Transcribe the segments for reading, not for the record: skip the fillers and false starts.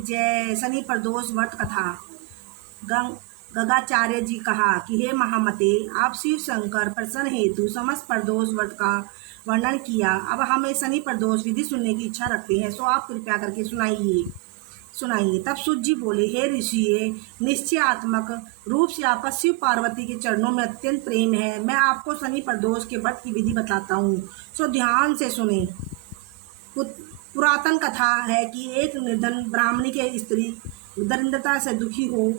जय। शनि प्रदोष व्रत कथा। गगाचार्य जी कहा कि हे महामते, आप शिव शंकर प्रसन्न हेतु समस्त प्रदोष व्रत का वर्णन किया। अब हमें शनि प्रदोष विधि सुनने की इच्छा रखते हैं, सो आप कृपया करके सुनाइए। तब सूत जी बोले, हे ऋषि, निश्चयात्मक रूप से आपका शिव पार्वती के चरणों में अत्यंत प्रेम है। मैं आपको शनि प्रदोष के व्रत की विधि बताता हूँ, सो ध्यान से सुने। पुरातन कथा है कि एक निर्धन ब्राह्मणी की स्त्री दरिद्रता से दुखी हो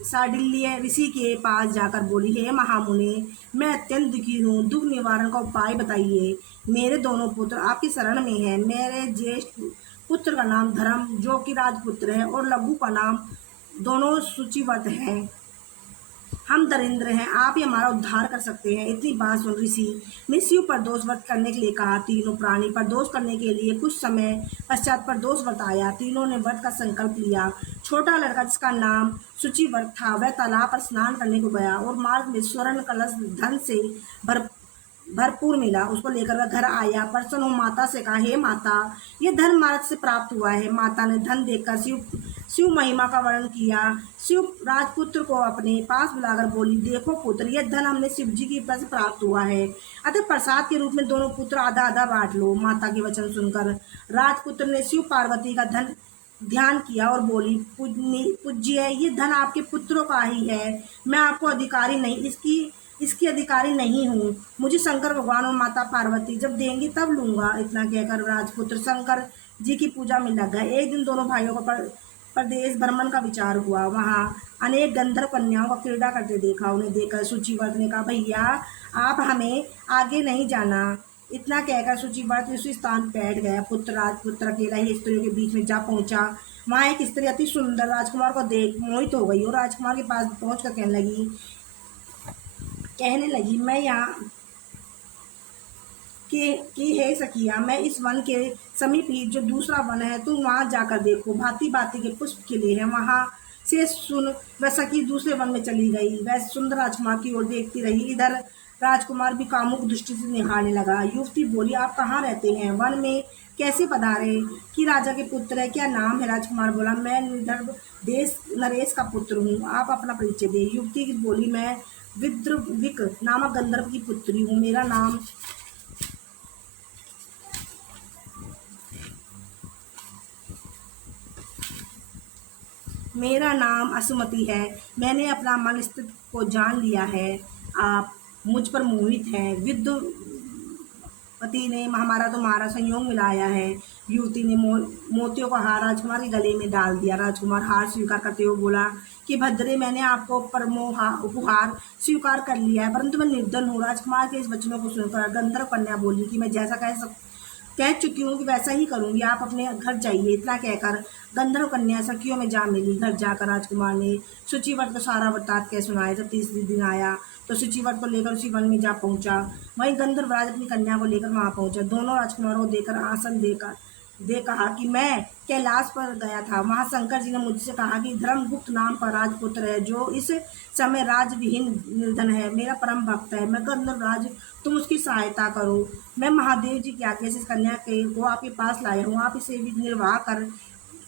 शांडिल्य ऋषि के पास जाकर बोली, हे महामुनि, मैं अत्यंत दुखी हूँ, दुख निवारण का उपाय बताइए। मेरे दोनों पुत्र आपकी शरण में हैं। मेरे ज्येष्ठ पुत्र का नाम धर्म, जो कि राजपुत्र है, और लघु का नाम, दोनों सूचिवत है। हम दरिद्र हैं, आप ही हमारा उद्धार कर सकते हैं। इतनी बात सुन ऋषि ने शिव प्रदोष व्रत करने के लिए कहा। तीनों प्राणी प्रदोष करने के लिए कुछ समय पश्चात प्रदोष व्रत आया। तीनों ने व्रत का संकल्प लिया। छोटा लड़का, जिसका नाम सूचिव्रत था, वह तालाब पर स्नान करने को गया और मार्ग में स्वर्ण कलश धन से भरपूर मिला। उसको लेकर वह घर आया। प्रसन्न हो माता से कहा, हे माता, ये धन मार्ग से प्राप्त हुआ है। माता ने धन देखकर शिव महिमा का वर्णन किया। शिव राजपुत्र को अपने पास बुलाकर बोली, देखो पुत्र, यह धन हमने शिव जी की कृपा से प्राप्त हुआ है, अतः प्रसाद के रूप में दोनों पुत्र आधा आधा बांट लो। माता के वचन सुनकर राजपुत्र ने शिव पार्वती का धन ध्यान किया और बोली, पूज्य, ये धन आपके पुत्रों का ही है, मैं आपको अधिकारी नहीं, इसकी अधिकारी नहीं हूँ। मुझे शंकर भगवान और माता पार्वती जब देंगे तब लूंगा। इतना कहकर राजपुत्र शंकर जी की पूजा में लग गए। एक दिन दोनों भाइयों को प्रदेश भ्रमण का विचार हुआ। वहाँ अनेक गंधर्व कन्याओं को क्रीड़ा करते देखा। उन्हें देखकर सूचिव्रत ने कहा, भैया, आप हमें आगे नहीं जाना। इतना कहकर सूचिव्रत उसी स्थान बैठ गया। राजपुत्र अकेला ही स्त्रियों के बीच में जा पहुंचा। वहाँ एक स्त्री अति सुंदर राजकुमार को देख मोहित हो गई और राजकुमार के पास पहुंचकर कहने लगी, मैं यहाँ कि हे सखिया, मैं इस वन के समीप ही जो दूसरा वन है, तुम वहां जाकर देखो, भांति भांति के पुष्प खिले हैं। वहां से सुन वह सखी दूसरे वन में चली गई। वह सुंदर राजकुमार की ओर देखती रही। इधर राजकुमार भी कामुक दृष्टि से निहारने लगा। युवती बोली, आप कहाँ रहते हैं? वन में कैसे पधारे? कि राजा के पुत्र है? क्या नाम है? राजकुमार बोला, मैं निधर्व देश नरेश का पुत्र हूँ, आप अपना परिचय दे। युवती बोली, मैं विद्रविक नामक गंधर्व की पुत्री हूँ। मेरा नाम असुमति है। मैंने अपना मन स्थिति को जान लिया है। आप मुझ पर मोहित हैं। विद्युपति ने हमारा तुम्हारा संयोग मिलाया है। युवती ने मोतियों का हार राजकुमार के गले में डाल दिया। राजकुमार हार स्वीकार करते हुए बोला कि भद्रे, मैंने आपको उपहार स्वीकार कर लिया है, परंतु मैं निर्धन हूँ। राजकुमार के इस वचनों को सुनकर गंधर्व कन्या बोली कि मैं जैसा कह चुकी हूँ कि वैसा ही करूंगी, आप अपने घर जाइए। इतना कहकर गंधर्व कन्या सखियों में जा मिली। घर जाकर राजकुमार ने सूचिव्रत को सारा वृत्तांत कह सुनाया। जब तीसरे दिन आया तो सूचिव्रत को लेकर उसी वन में जा पहुंचा। वहीं गंधर्वराज अपनी कन्या को लेकर वहां पहुंचा। दोनों राजकुमारों को देकर आसन दे कहा कि मैं कैलाश पर गया था। वहां शंकर जी ने मुझसे कहा कि धर्मगुप्त नाम का राजपुत्र है, जो इस समय राजविहीन निर्धन है, मेरा परम भक्त है। मैं गंधर्वराज, तुम उसकी सहायता करो। मैं महादेव जी की आज्ञा से इस कन्या को आपके पास लाया हूँ, आप इसे निर्वाह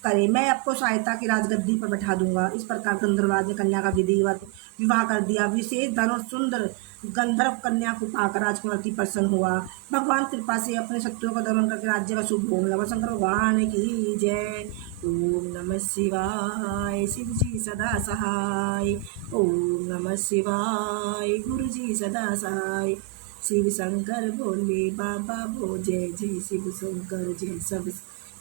करे, मैं आपको सहायता की राजगद्दी पर बैठा दूंगा। इस प्रकार गंधर्वराज ने कन्या का विधिवत विवाह कर दिया। विशेष धन और सुंदर गंधर्व कन्या को पाकर राजकुमार अति प्रसन्न हुआ। भगवान कृपा से अपने शत्रुओं का दमन करके राज्य का शुभ भोग लगा। शंकर भगवान की जय। ओम नमः शिवाय। शिव जी सदा सहाय। ओम नमः शिवाय। गुरु जी सदा सहाय। शिव शंकर भोले बाबा भो, जय जय शिव शंकर, जय सब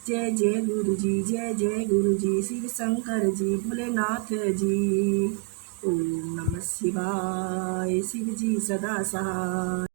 जय जय गुरु जी, जय जय गुरु जी, शिव शंकर जी, भोलेनाथ जी। ओम नमः शिवाय। शिव जी सदा सहाय।